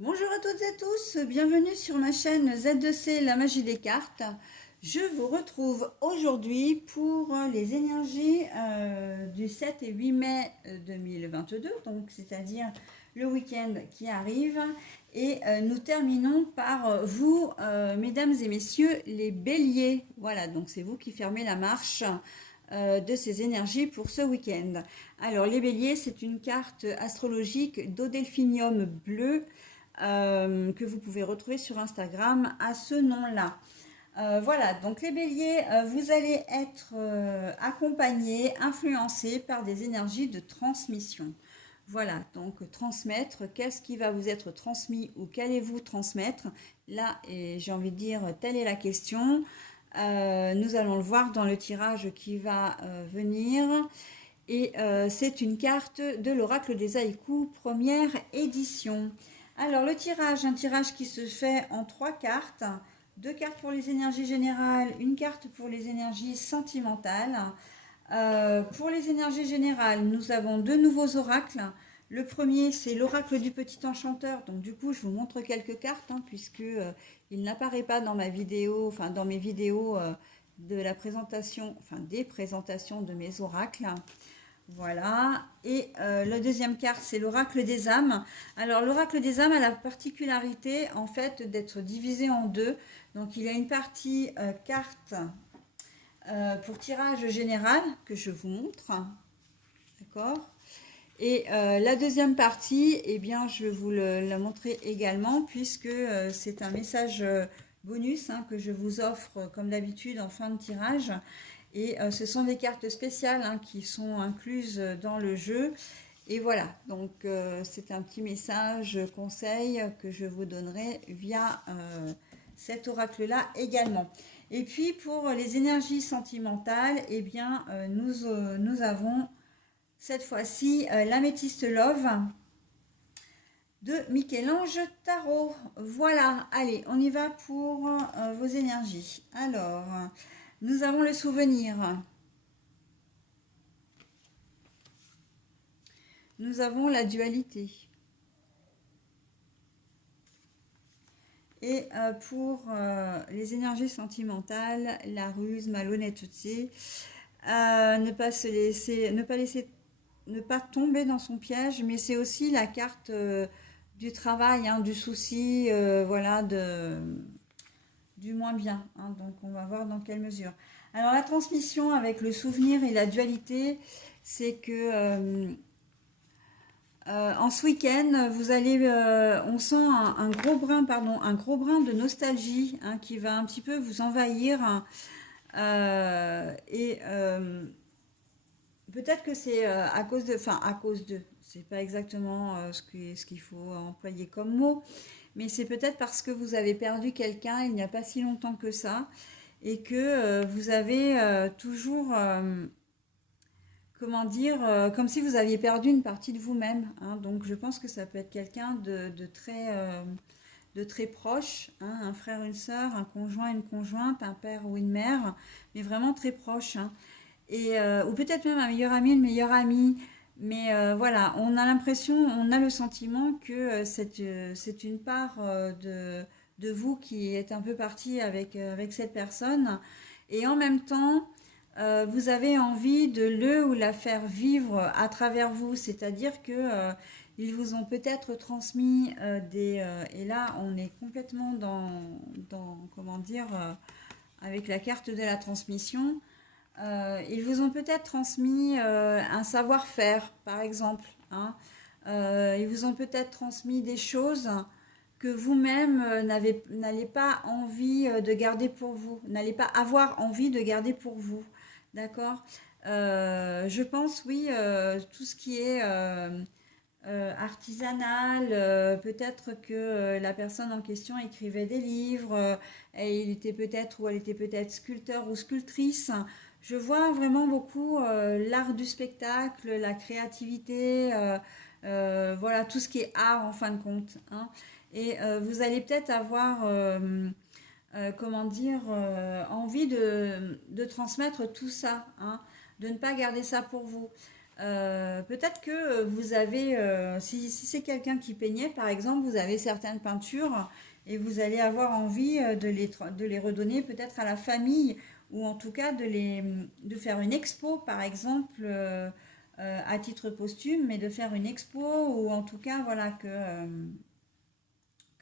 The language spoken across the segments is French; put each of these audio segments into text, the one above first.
Bonjour à toutes et à tous, bienvenue sur ma chaîne Z2C, la magie des cartes. Je vous retrouve aujourd'hui pour les énergies du 7 et 8 mai 2022, donc c'est-à-dire le week-end qui arrive. Et nous terminons par vous, mesdames et messieurs, les béliers. Voilà, donc c'est vous qui fermez la marche de ces énergies pour ce week-end. Alors les béliers, c'est une carte astrologique d'Odelphinium bleu que vous pouvez retrouver sur Instagram à ce nom-là. Voilà, donc les béliers, vous allez être accompagnés, influencés par des énergies de transmission. Voilà, donc transmettre, qu'est-ce qui va vous être transmis ou qu'allez-vous transmettre? Là, et j'ai envie de dire, telle est la question. Nous allons le voir dans le tirage qui va venir. Et c'est une carte de l'oracle des haïkus, première édition. Alors le tirage, un tirage qui se fait en 3 cartes. 2 cartes pour les énergies générales, une carte pour les énergies sentimentales. Pour les énergies générales, nous avons 2 nouveaux oracles. Le premier, c'est l'oracle du petit enchanteur. Donc du coup, je vous montre quelques cartes, puisque il n'apparaît pas dans ma vidéo, enfin dans mes vidéos de la présentation, enfin des présentations de mes oracles. Voilà. Et la deuxième carte, c'est l'oracle des âmes. Alors, l'oracle des âmes a la particularité, en fait, d'être divisé en deux. Donc, il y a une partie carte pour tirage général que je vous montre. D'accord. Et la deuxième partie, eh bien, je vais vous la montrer également, puisque c'est un message bonus que je vous offre, comme d'habitude, en fin de tirage. Et ce sont des cartes spéciales qui sont incluses dans le jeu. Et voilà, donc c'est un petit message conseil que je vous donnerai via cet oracle-là également. Et puis pour les énergies sentimentales, eh bien, nous avons cette fois-ci l'améthyste Love de Michel-Ange Tarot. Voilà, allez, on y va pour vos énergies. Alors, nous avons le souvenir. Nous avons la dualité. Et pour les énergies sentimentales, la ruse, malhonnêteté, ne pas tomber dans son piège, mais c'est aussi la carte du travail, du souci, voilà, du moins bien. Donc on va voir dans quelle mesure. Alors la transmission avec le souvenir et la dualité, c'est que en ce week-end, vous allez, on sent un gros brin, un gros brin de nostalgie qui va un petit peu vous envahir. Et peut-être que c'est à cause de, c'est pas exactement ce qu'il faut employer comme mot, mais c'est peut-être parce que vous avez perdu quelqu'un il n'y a pas si longtemps que ça, et que vous avez toujours comment dire, comme si vous aviez perdu une partie de vous-même. Donc je pense que ça peut être quelqu'un de très proche, un frère, une sœur, un conjoint, une conjointe, un père ou une mère, mais vraiment très proche. Et, ou peut-être même un meilleur ami, une meilleure amie. Mais voilà, on a l'impression, on a le sentiment que c'est une part de vous qui est un peu partie avec cette personne. Et en même temps, vous avez envie de le ou la faire vivre à travers vous, c'est-à-dire que ils vous ont peut-être transmis et là on est complètement dans comment dire, avec la carte de la transmission, ils vous ont peut-être transmis un savoir-faire, par exemple. Ils vous ont peut-être transmis des choses que vous-même n'allez pas envie de garder pour vous, n'allez pas avoir envie de garder pour vous. D'accord. Je pense, oui, tout ce qui est artisanal, peut-être que la personne en question écrivait des livres, et il était peut-être ou elle était peut-être sculpteur ou sculptrice. Je vois vraiment beaucoup l'art du spectacle, la créativité, voilà, tout ce qui est art en fin de compte. Et vous allez peut-être avoir comment dire, envie de transmettre tout ça, de ne pas garder ça pour vous. Peut-être que vous avez, si c'est quelqu'un qui peignait, par exemple, vous avez certaines peintures et vous allez avoir envie de les redonner peut-être à la famille ou en tout cas de faire une expo, par exemple, à titre posthume, mais de faire une expo ou en tout cas, voilà, que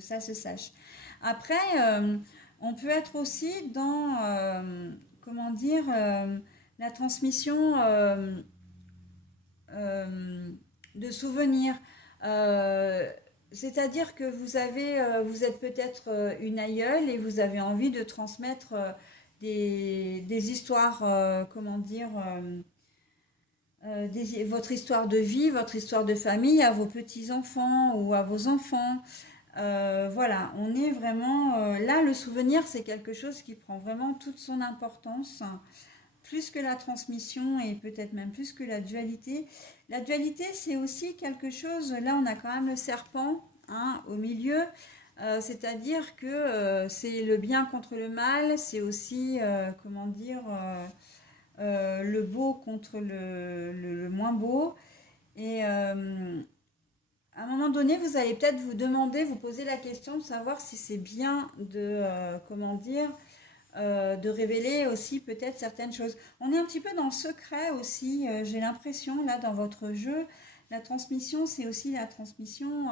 ça se sache. Après, on peut être aussi dans, comment dire, la transmission euh, de souvenirs. Euh, C'est-à-dire que vous êtes peut-être une aïeule et vous avez envie de transmettre des histoires, comment dire, votre histoire de vie, votre histoire de famille à vos petits-enfants ou à vos enfants. Voilà, on est vraiment là, le souvenir, c'est quelque chose qui prend vraiment toute son importance, plus que la transmission et peut-être même plus que la dualité. La dualité, c'est aussi quelque chose, là on a quand même le serpent hein, au milieu, c'est-à-dire que c'est le bien contre le mal, c'est aussi, comment dire, le beau contre le moins beau. Et à un moment donné, vous allez peut-être vous demander, vous poser la question de savoir si c'est bien de, comment dire, de révéler aussi peut-être certaines choses. On est un petit peu dans le secret aussi, j'ai l'impression, là, dans votre jeu. La transmission, c'est aussi la transmission.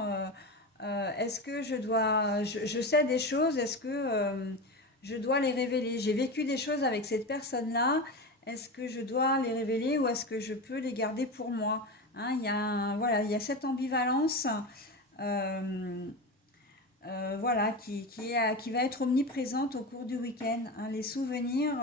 Est-ce que je sais des choses, est-ce que je dois les révéler? J'ai vécu des choses avec cette personne-là, est-ce que je dois les révéler ou est-ce que je peux les garder pour moi? Hein, voilà, il y a cette ambivalence. Euh, voilà, qui va être omniprésente au cours du week-end. Hein. Les souvenirs,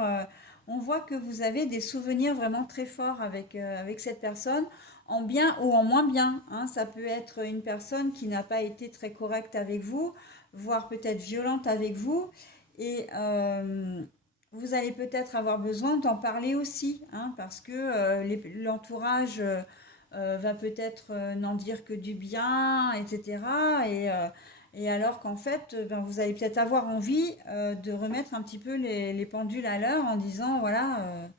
on voit que vous avez des souvenirs vraiment très forts avec cette personne, en bien ou en moins bien. Hein. Ça peut être une personne qui n'a pas été très correcte avec vous, voire peut-être violente avec vous, et vous allez peut-être avoir besoin d'en parler aussi, hein, parce que l'entourage va peut-être n'en dire que du bien, etc. Et alors qu'en fait, ben, vous allez peut-être avoir envie de remettre un petit peu les pendules à l'heure en disant voilà,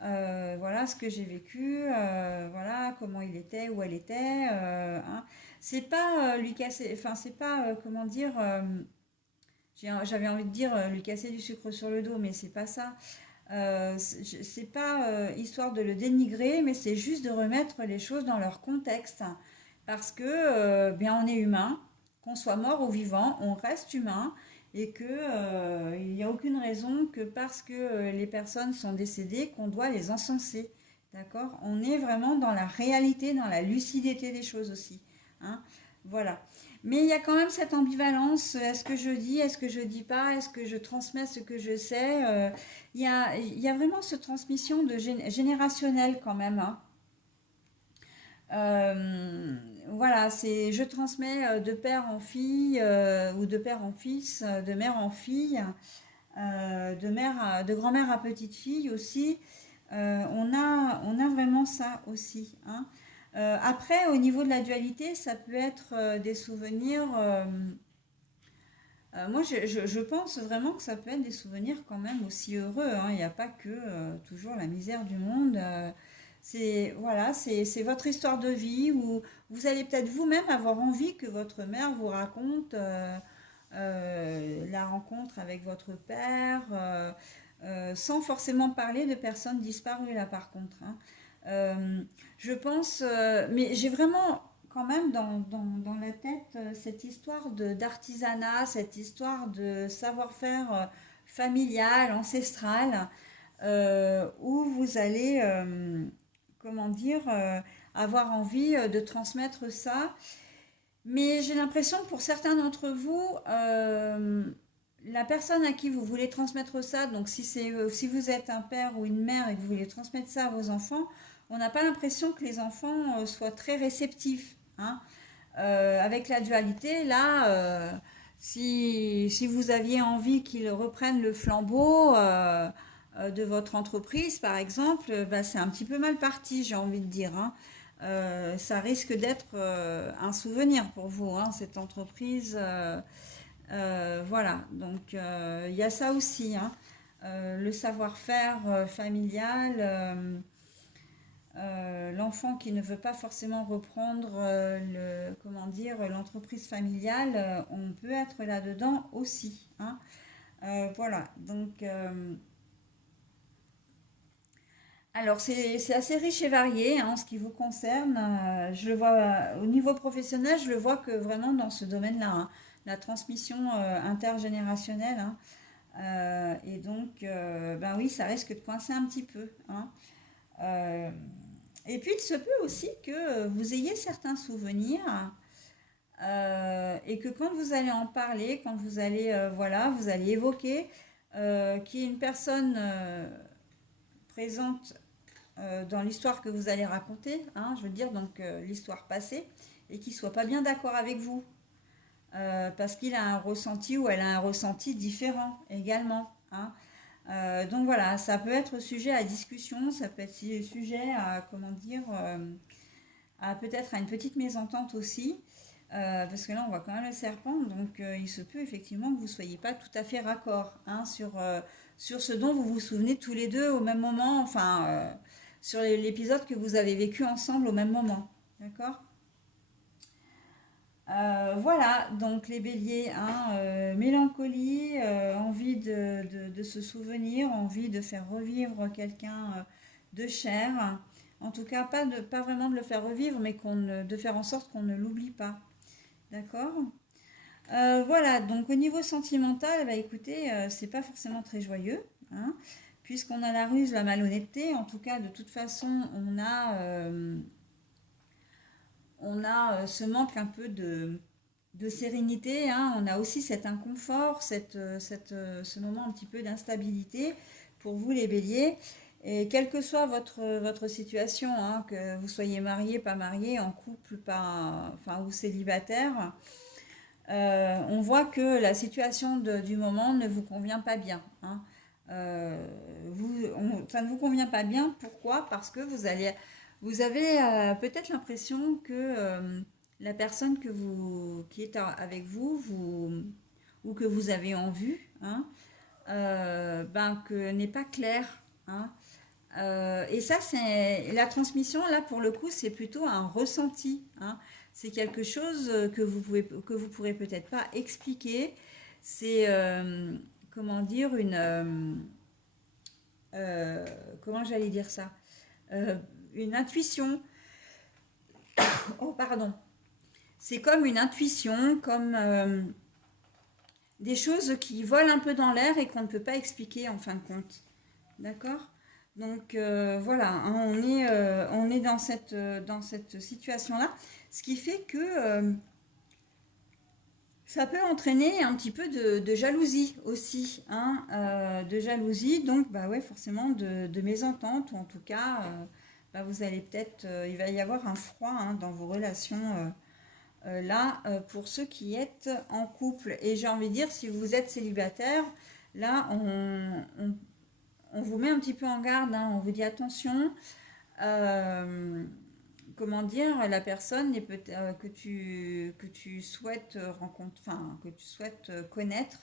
voilà ce que j'ai vécu, voilà comment il était, où elle était. Hein. C'est pas lui casser, enfin c'est pas comment dire, j'avais envie de dire lui casser du sucre sur le dos, mais c'est pas ça. C'est pas histoire de le dénigrer, mais c'est juste de remettre les choses dans leur contexte. Parce que bien on est humain, qu'on soit mort ou vivant, on reste humain et que il n'y a aucune raison que parce que les personnes sont décédées qu'on doit les encenser. D'accord? On est vraiment dans la réalité, dans la lucidité des choses aussi. Hein. Voilà. Mais il y a quand même cette ambivalence. Est-ce que je dis, est-ce que je dis pas, est-ce que je transmets ce que je sais il y a vraiment cette transmission générationnelle quand même. Hein. Voilà, c'est je transmets de père en fille ou de père en fils, de mère en fille, de grand-mère à petite fille aussi. On a vraiment ça aussi. Hein. Après, au niveau de la dualité, ça peut être des souvenirs. Moi, je pense vraiment que ça peut être des souvenirs quand même aussi heureux. Hein. Il n'y a pas que toujours la misère du monde. C'est voilà, c'est votre histoire de vie où vous allez peut-être vous-même avoir envie que votre mère vous raconte la rencontre avec votre père, sans forcément parler de personnes disparues là par contre. Hein. Euh, je pense, mais j'ai vraiment quand même dans la tête cette histoire d'artisanat, cette histoire de savoir-faire familial, ancestral, où vous allez, comment dire, avoir envie de transmettre ça. Mais j'ai l'impression que pour certains d'entre vous, la personne à qui vous voulez transmettre ça, donc si vous êtes un père ou une mère et que vous voulez transmettre ça à vos enfants, on n'a pas l'impression que les enfants soient très réceptifs. Hein. Avec la dualité, là, si vous aviez envie qu'ils reprennent le flambeau de votre entreprise, par exemple, bah, c'est un petit peu mal parti, j'ai envie de dire. Hein. Ça risque d'être un souvenir pour vous, hein, cette entreprise. Voilà, donc il y a ça aussi. Hein. Le savoir-faire familial. l'enfant qui ne veut pas forcément reprendre comment dire, l'entreprise familiale, on peut être là-dedans aussi, hein. Voilà, donc alors c'est assez riche et varié, hein, en ce qui vous concerne. Je le vois au niveau professionnel, je le vois que vraiment dans ce domaine-là, hein, la transmission intergénérationnelle, hein. Et donc, ben oui, ça risque de coincer un petit peu, hein. Euh, et puis, il se peut aussi que vous ayez certains souvenirs et que quand vous allez en parler, quand vous allez, voilà, vous allez évoquer qu'il y ait une personne présente dans l'histoire que vous allez raconter, hein, je veux dire, donc l'histoire passée, et qui ne soit pas bien d'accord avec vous, parce qu'il a un ressenti ou elle a un ressenti différent également, hein. Donc voilà, ça peut être sujet à discussion, ça peut être sujet à, comment dire, à peut-être à une petite mésentente aussi, parce que là on voit quand même le serpent, donc il se peut effectivement que vous ne soyez pas tout à fait raccord, hein, sur ce dont vous vous souvenez tous les deux au même moment, enfin sur l'épisode que vous avez vécu ensemble au même moment. D'accord. Voilà, donc les béliers, hein, mélancolie, envie de se souvenir, envie de faire revivre quelqu'un de cher. En tout cas, pas vraiment de le faire revivre, mais de faire en sorte qu'on ne l'oublie pas. D'accord. Voilà, donc au niveau sentimental, bah, écoutez, c'est pas forcément très joyeux, hein, puisqu'on a la ruse, la malhonnêteté. En tout cas, de toute façon, on a ce manque un peu de sérénité, hein. On a aussi cet inconfort, ce moment un petit peu d'instabilité pour vous les béliers. Et quelle que soit votre situation, hein, que vous soyez marié, pas marié, en couple, pas, enfin, ou célibataire, on voit que la situation du moment ne vous convient pas bien, hein. Ça ne vous convient pas bien. Pourquoi? Parce que vous avez peut-être l'impression que la personne qui est avec ou que vous avez en vue, hein, ben, que n'est pas claire, hein. Et ça, c'est la transmission. Là, pour le coup, c'est plutôt un ressenti, hein. C'est quelque chose que vous pourrez peut-être pas expliquer. C'est comment dire euh, comment j'allais dire ça. Euh, une intuition. Oh, pardon. C'est comme une intuition, comme des choses qui volent un peu dans l'air et qu'on ne peut pas expliquer en fin de compte. D'accord. Donc voilà, hein, on est dans cette situation-là, ce qui fait que ça peut entraîner un petit peu de jalousie aussi, hein, de jalousie, donc bah ouais, forcément de mésentente, ou en tout cas, bah, vous allez peut-être, il va y avoir un froid, hein, dans vos relations là, pour ceux qui êtes en couple. Et j'ai envie de dire, si vous êtes célibataire, là, on vous met un petit peu en garde, hein, on vous dit attention. euh, Comment dire, la personne que tu souhaites rencontrer, enfin, que tu souhaites connaître,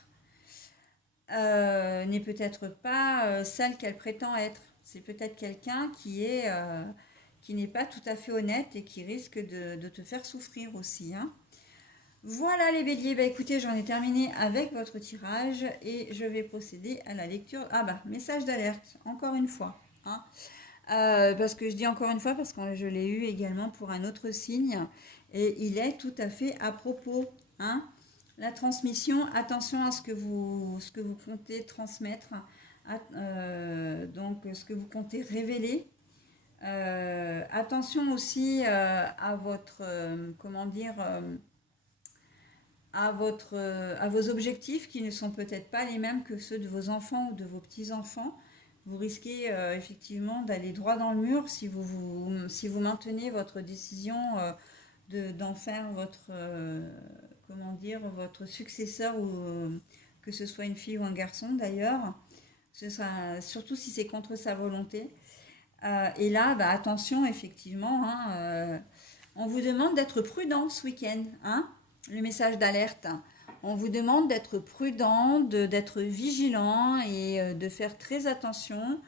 n'est peut-être pas celle qu'elle prétend être. C'est peut-être quelqu'un qui n'est pas tout à fait honnête et qui risque de te faire souffrir aussi, hein. Voilà les béliers, bah écoutez, j'en ai terminé avec votre tirage et je vais procéder à la lecture. Ah bah, message d'alerte, encore une fois, hein. Parce que je dis encore une fois, parce que je l'ai eu également pour un autre signe, et il est tout à fait à propos, hein. La transmission, attention à ce que vous comptez transmettre, donc ce que vous comptez révéler. Attention aussi à votre, comment dire, à vos objectifs qui ne sont peut-être pas les mêmes que ceux de vos enfants ou de vos petits-enfants. Vous risquez effectivement d'aller droit dans le mur si vous maintenez votre décision d'en faire comment dire, votre successeur, ou que ce soit une fille ou un garçon d'ailleurs. Ce sera, surtout si c'est contre sa volonté. Et là, bah, attention, effectivement, hein, on vous demande d'être prudent ce week-end, hein, le message d'alerte. On vous demande d'être prudent, d'être vigilant et de faire très attention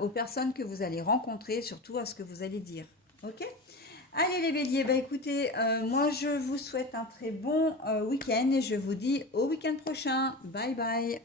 aux personnes que vous allez rencontrer, surtout à ce que vous allez dire. Ok? Allez les béliers, bah écoutez, moi je vous souhaite un très bon week-end et je vous dis au week-end prochain. Bye bye.